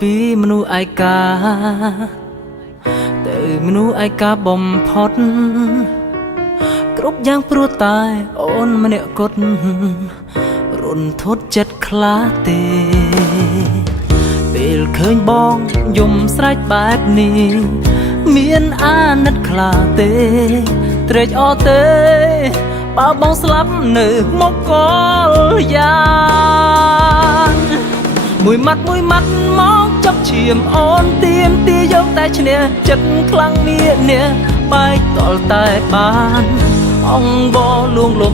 ពីមនុស្សឯកាទៅមនុស្សឯកាបំផុតគ្រប់យ៉ាងព្រោះតែអូនម្នាក់គត់រុនធត់ចិត្តខ្លាទេពេលឃើញបងយំស្រែកបែបនេះមានអាណិតខ្លាទេត្រេកអរទេបើបងស្លាប់នៅមកកលយ៉ាងមួយម៉ាត់មកចាប់ឈាមអូនទៀមទាយកតែឈ្នះចិត្តខ្លាំងមាននេះបែកតល់តែបានអង្វរលួងលំ